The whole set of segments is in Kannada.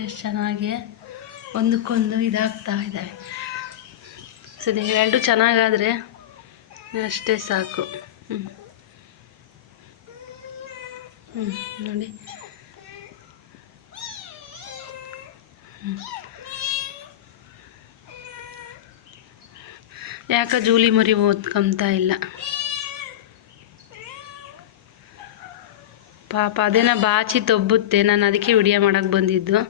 ಎಷ್ಟು ಚೆನ್ನಾಗಿ ಒಂದಕ್ಕೊಂದು ಇದಾಗ್ತಾ ಇದ್ದಾವೆ. ಸರಿ, ಎರಡು ಚೆನ್ನಾಗಾದರೆ ಅಷ್ಟೇ ಸಾಕು. ನೋಡಿ. ಯಾಕೆ ಜೂಲಿ ಮರಿ ಓದ್ಕೊಂತ ಇಲ್ಲ ಪಾಪ. ಅದೇನ ಬಾಚಿ ತೊಬ್ಬುತ್ತೆ. ನಾನು ಅದಕ್ಕೆ ವಿಡಿಯೋ ಮಾಡೋಕ್ಕೆ ಬಂದಿದ್ದು.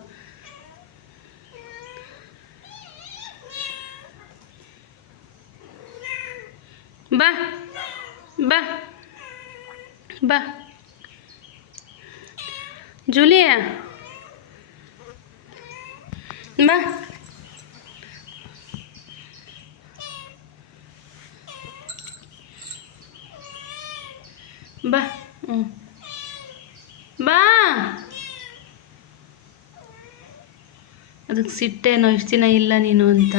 ಬಾ ಬಾ ಬಾ ಜೂಲಿಯಾ, ಬಾ. ಬಾ ಬಾ. ಅದಕ್ಕೆ ಸಿಟ್ಟೇನೋ ಇಷ್ಟು ದಿನ ಇಲ್ಲ ನೀನು ಅಂತ.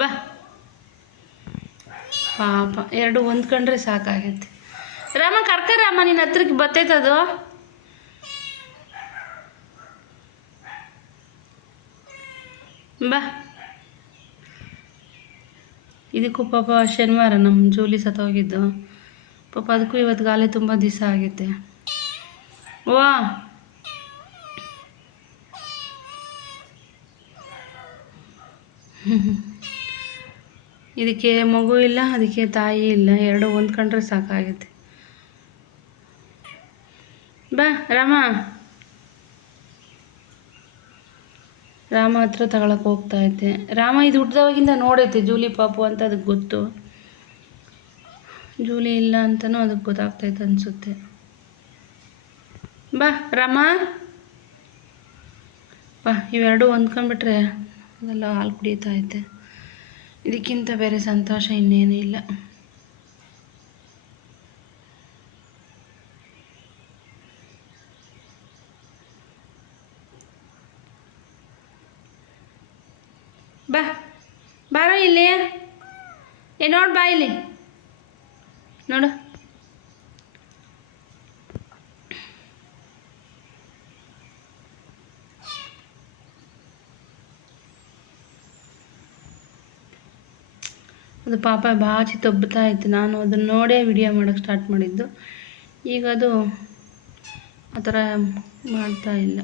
ಬಾ ಪಾಪ, ಎರಡು ಹೊಂದ್ಕೊಂಡ್ರೆ ಸಾಕಾಗೈತೆ. ರಾಮ ಕರ್ಕರಾಮ, ನಿನ್ನ ಹತ್ರಕ್ಕೆ ಬರ್ತೈತದು. ಬಾ. ಇದಕ್ಕೂ ಪಾಪ ಶನಿವಾರ ನಮ್ಮ ಜೂಲಿ ಸತ್ತೋಗಿದ್ದು ಪಾಪ. ಅದಕ್ಕೂ ಇವತ್ತು ಗಾಲೆ ತುಂಬ ದಿವಸ ಆಗೈತೆ. ವಾ, ಇದಕ್ಕೆ ಮಗು ಇಲ್ಲ, ಅದಕ್ಕೆ ತಾಯಿ ಇಲ್ಲ. ಎರಡು ಹೊಂದ್ಕೊಂಡ್ರೆ ಸಾಕಾಗೈತೆ. ಬಾ ರಾಮ. ರಾಮ ಹತ್ರ ತಗೊಳಕ್ಕೆ ಹೋಗ್ತಾ ಐತೆ. ರಾಮ ಇದು ಹುಟ್ಟಿದವಾಗಿಂದ ನೋಡೈತೆ ಜೂಲಿ ಪಾಪು ಅಂತ ಅದಕ್ಕೆ ಗೊತ್ತು. ಜೂಲಿ ಇಲ್ಲ ಅಂತಲೂ ಅದಕ್ಕೆ ಗೊತ್ತಾಗ್ತೈತೆ ಅನಿಸುತ್ತೆ. ಬಾ ರಾಮ ಬಾ. ಇವೆರಡು ಹೊಂದ್ಕೊಂಡ್ಬಿಟ್ರೆ ಅದೆಲ್ಲ ಹಾಲು ಕುಡಿತಾ ಐತೆ. ಇದಕ್ಕಿಂತ ಬೇರೆ ಸಂತೋಷ ಇನ್ನೇನೂ ಇಲ್ಲ. ಬಾ ಬಾರೋ ಇಲ್ಲಿ. ನೋಡು, ಬಾ ಇಲ್ಲಿ ನೋಡು. ಅದು ಪಾಪ ಬಾಚಿ ತೊಬ್ಬುತ್ತಾ ಇತ್ತು. ನಾನು ಅದನ್ನು ನೋಡೇ ವಿಡಿಯೋ ಮಾಡೋಕ್ಕೆ ಸ್ಟಾರ್ಟ್ ಮಾಡಿದ್ದು. ಈಗ ಅದು ಆ ಥರ ಮಾಡ್ತಾ ಇಲ್ಲ.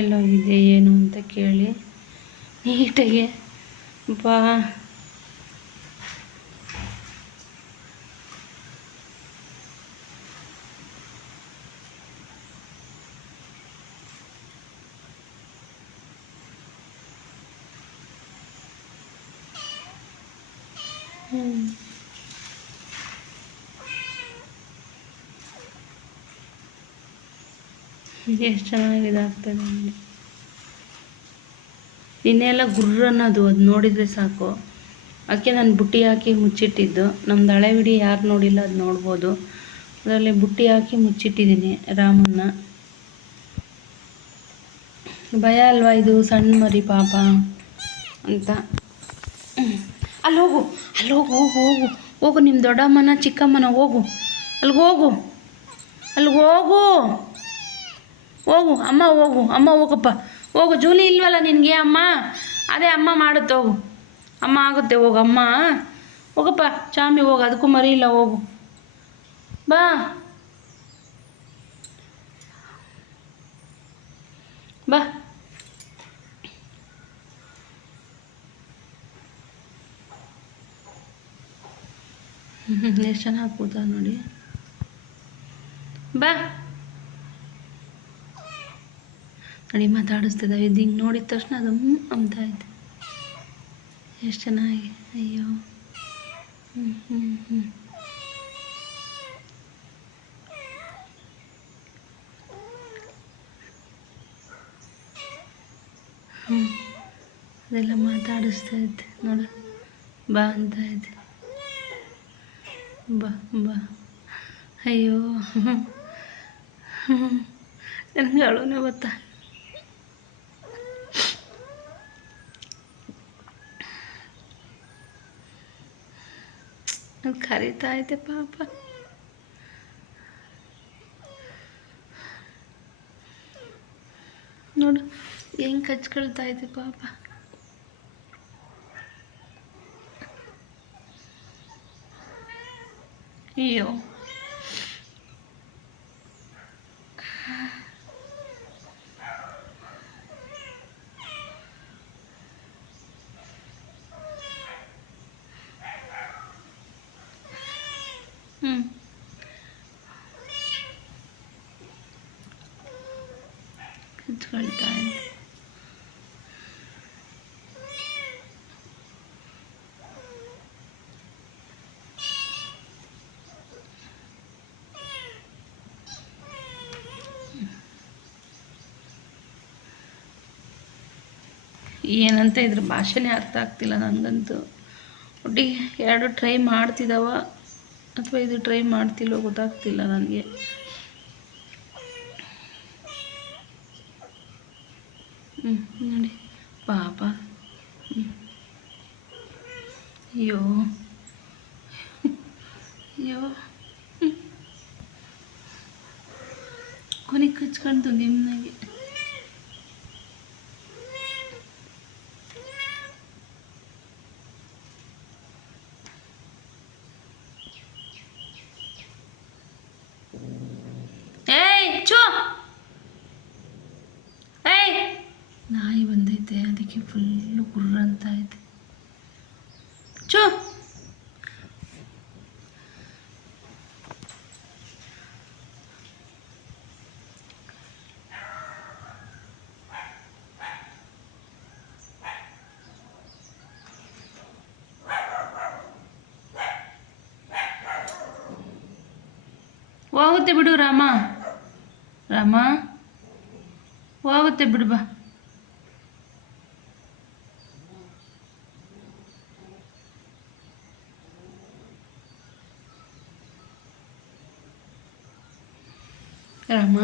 ಎಲ್ಲೋಗಿದೆ ಏನು ಅಂತ ಕೇಳಿ ನೀಟಾಗಿ ಬಾ. ಎಷ್ಟು ಚೆನ್ನಾಗಿ ಇದಾಗ್ತದೆ ನೋಡಿ. ನಿನ್ನೆಲ್ಲ ಗುರ್ರ ಅನ್ನೋದು, ಅದು ನೋಡಿದರೆ ಸಾಕು. ಅದಕ್ಕೆ ನಾನು ಬುಟ್ಟಿ ಹಾಕಿ ಮುಚ್ಚಿಟ್ಟಿದ್ದು. ನಮ್ಮದು ಹಳೆ ವಿಡಿಯೋ ಯಾರು ನೋಡಿಲ್ಲ ಅದು ನೋಡ್ಬೋದು. ಅದರಲ್ಲಿ ಬುಟ್ಟಿ ಹಾಕಿ ಮುಚ್ಚಿಟ್ಟಿದ್ದೀನಿ ರಾಮನ್ನ. ಭಯ ಅಲ್ವಾ ಇದು ಸಣ್ಣ ಮರಿ ಪಾಪ ಅಂತ. ಅಲ್ಲಿ ಹೋಗು, ಅಲ್ಲಿ ಹೋಗು, ಹೋಗು ಹೋಗು ಹೋಗು. ನಿಮ್ಮ ದೊಡ್ಡಮ್ಮನ ಚಿಕ್ಕಮ್ಮನ ಹೋಗು, ಅಲ್ಲಿಗೆ ಹೋಗು, ಅಲ್ಲಿಗೆ ಹೋಗು ಹೋಗು. ಅಮ್ಮ ಹೋಗು, ಅಮ್ಮ ಹೋಗಪ್ಪ ಹೋಗು. ಜೂಲಿ ಇಲ್ವಲ್ಲ ನಿನಗೆ ಅಮ್ಮ? ಅದೇ ಅಮ್ಮ ಮಾಡುತ್ತೆ, ಹೋಗು. ಅಮ್ಮ ಆಗುತ್ತೆ, ಹೋಗು. ಅಮ್ಮ ಹೋಗಪ್ಪ. ಚಾಮಿ ಹೋಗು, ಅದಕ್ಕೂ ಮರಿ ಇಲ್ಲ, ಹೋಗು. ಬಾ ಬಾ. ಎಷ್ಟು ಚೆನ್ನಾಗಿ ಕೂತ ನೋಡಿ. ಬಾ ನೋಡಿ, ಮಾತಾಡಿಸ್ತಿದ್ದಾವೆ. ಇದು ಹಿಂಗೆ ನೋಡಿದ ತಕ್ಷಣ ಅದು ಅಂತ ಐತೆ. ಎಷ್ಟು ಚೆನ್ನಾಗಿ. ಅಯ್ಯೋ. ಅದೆಲ್ಲ ಮಾತಾಡಿಸ್ತಾ ಇದ್ದೆ ನೋಡು. ಬಾ ಅಂತ ಇದ್ದೆ. ಬಾ ಬಾ. ಅಯ್ಯೋ ನನಗೆ ಅಳುನೇ ಬತ್ತ. ಅದು ಕರೀತಾ ಐತೆ ಪಾಪ. ನೋಡು ಹೆಂಗೆ ಕಚ್ಕೊಳ್ತಾ ಐತೆ ಪಾಪ. ಅಯ್ಯೋ ಕಚ್ಕೊಳ್ತಾ ಇದೆ. ಏನಂತ ಇದ್ರ ಭಾಷೆನೇ ಅರ್ಥ ಆಗ್ತಿಲ್ಲ ನನಗಂತೂ. ಒಟ್ಟಿಗೆ ಎರಡು ಟ್ರೈ ಮಾಡ್ತಿದ್ದಾವ ಅಥವಾ ಇದು ಟ್ರೈ ಮಾಡ್ತಿಲ್ಲೋ ಗೊತ್ತಾಗ್ತಿಲ್ಲ ನನಗೆ. ನೋಡಿ ಪಾಪ. ಅಯ್ಯೋ ಅಯ್ಯೋ ಕೊನೆಗೆ ಕಚ್ಕೊಂಡು ನಿಮ್ಮನಾಗೆ. ನಾಯಿ ಬಂದೈತೆ, ಅದಕ್ಕೆ ಫುಲ್ಲು ಗುರ್ರ ಅಂತ ಐತೆ. ಚು ಹೋಗುತ್ತೆ ಬಿಡು ರಾಮ. ರಾಮ ಹೋಗುತ್ತೆ ಬಿಡು ಬಾ. ರಾಮ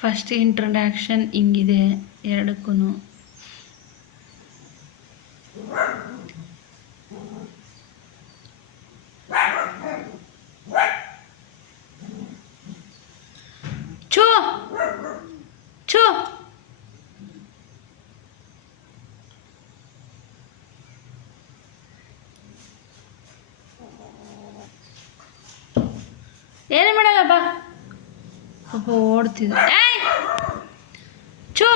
ಫಸ್ಟ್ ಇಂಟ್ರಡಕ್ಷನ್ ಹಿಂಗಿದೆ ಎರಡಕ್ಕೂ. ಚೋ ಚೋ ಏನೇ ಮಾಡಲ್ಲ ಬಾ. ಪಾಪ ಓಡ್ತಿದ್ದ. ಚೋ